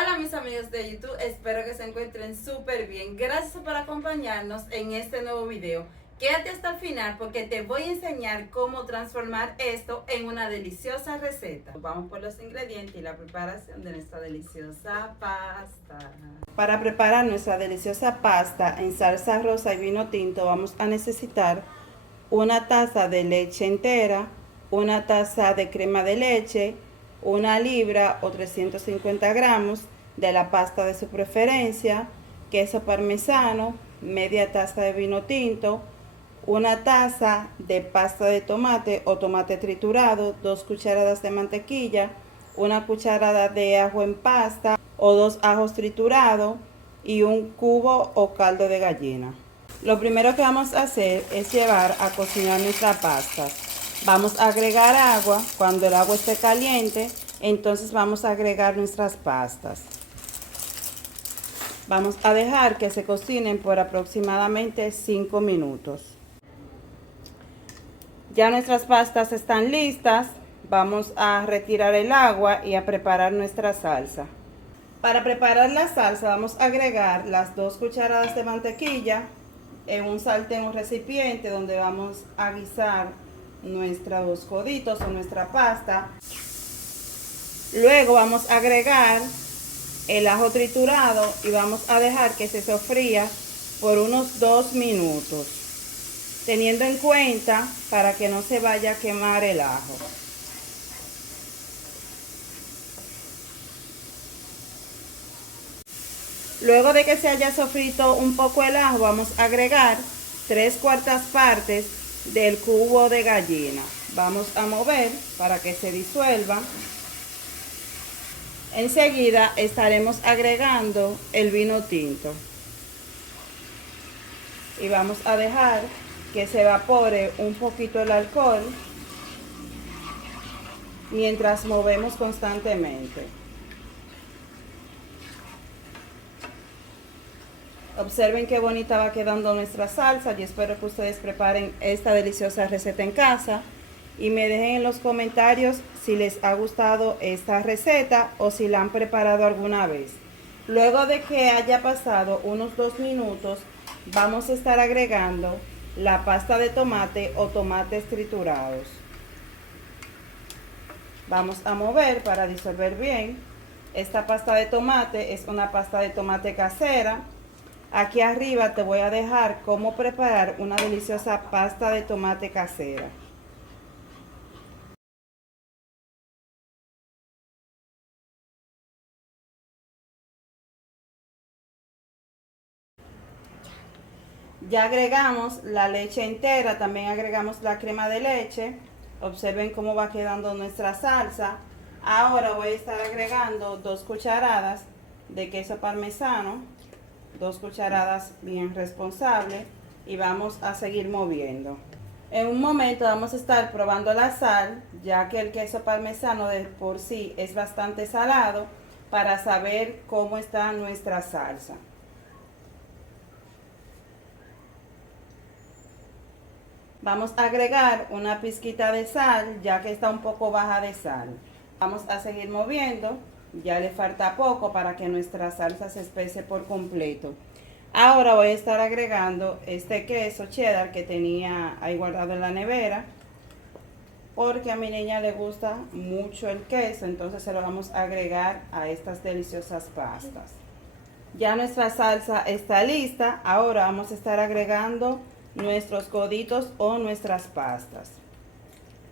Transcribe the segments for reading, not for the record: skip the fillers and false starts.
Hola mis amigos de YouTube, espero que se encuentren súper bien. Gracias por acompañarnos en este nuevo video. Quédate hasta el final porque te voy a enseñar cómo transformar esto en una deliciosa receta. Vamos por los ingredientes y la preparación de nuestra deliciosa pasta. Para preparar nuestra deliciosa pasta en salsa rosa y vino tinto vamos a necesitar una taza de leche entera, una taza de crema de leche, una libra o 350 gramos de la pasta de su preferencia, queso parmesano, media taza de vino tinto, una taza de pasta de tomate o tomate triturado, 2 cucharadas de mantequilla, una cucharada de ajo en pasta o 2 ajos triturados y un cubo o caldo de gallina. Lo primero que vamos a hacer es llevar a cocinar nuestra pasta. Vamos a agregar agua. Cuando el agua esté caliente, entonces vamos a agregar nuestras pastas. Vamos a dejar que se cocinen por aproximadamente 5 minutos. Ya nuestras pastas están listas. Vamos a retirar el agua y a preparar nuestra salsa. Para preparar la salsa vamos a agregar las 2 cucharadas de mantequilla en un sartén o recipiente donde vamos a guisar nuestros coditos o nuestra pasta. Luego vamos a agregar el ajo triturado y vamos a dejar que se sofría por unos 2 minutos, teniendo en cuenta para que no se vaya a quemar el ajo. Luego de que se haya sofrito un poco el ajo, vamos a agregar 3/4 partes del cubo de gallina. Vamos a mover para que se disuelva. Enseguida estaremos agregando el vino tinto. Y vamos a dejar que se evapore un poquito el alcohol mientras movemos constantemente. Observen qué bonita va quedando nuestra salsa. Yo espero que ustedes preparen esta deliciosa receta en casa y me dejen en los comentarios si les ha gustado esta receta o si la han preparado alguna vez. Luego de que haya pasado unos 2 minutos, vamos a estar agregando la pasta de tomate o tomates triturados. Vamos a mover para disolver bien. Esta pasta de tomate es una pasta de tomate casera. Aquí arriba te voy a dejar cómo preparar una deliciosa pasta de tomate casera. Ya agregamos la leche entera, también agregamos la crema de leche. Observen cómo va quedando nuestra salsa. Ahora voy a estar agregando 2 cucharadas de queso parmesano, 2 cucharadas bien responsables, y vamos a seguir moviendo. En un momento vamos a estar probando la sal, ya que el queso parmesano de por sí es bastante salado, para saber cómo está nuestra salsa. Vamos a agregar una pizquita de sal, ya que está un poco baja de sal. Vamos a seguir moviendo, ya le falta poco para que nuestra salsa se espese por completo. Ahora voy a estar agregando este queso cheddar que tenía ahí guardado en la nevera, porque a mi niña le gusta mucho el queso, entonces se lo vamos a agregar a estas deliciosas pastas. Ya nuestra salsa está lista. Ahora vamos a estar agregando nuestros coditos o nuestras pastas.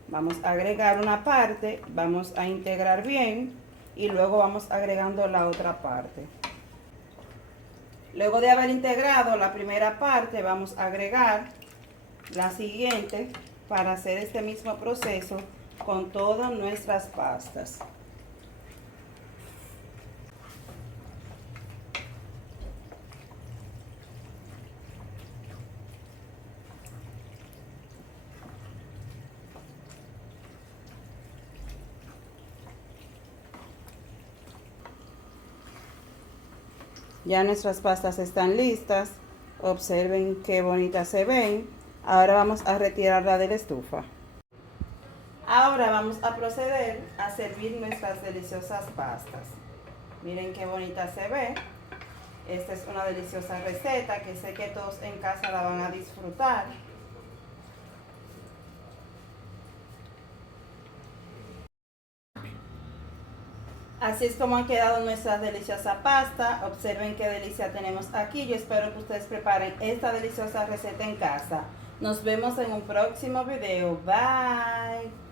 Vamos a agregar una parte, vamos a integrar bien y luego vamos agregando la otra parte. Luego de haber integrado la primera parte, vamos a agregar la siguiente para hacer este mismo proceso con todas nuestras pastas. Ya nuestras pastas están listas. Observen qué bonitas se ven. Ahora vamos a retirarla de la estufa. Ahora vamos a proceder a servir nuestras deliciosas pastas. Miren qué bonita se ve. Esta es una deliciosa receta que sé que todos en casa la van a disfrutar. Así es como ha quedado nuestra deliciosa pasta. Observen qué delicia tenemos aquí. Yo espero que ustedes preparen esta deliciosa receta en casa. Nos vemos en un próximo video. Bye.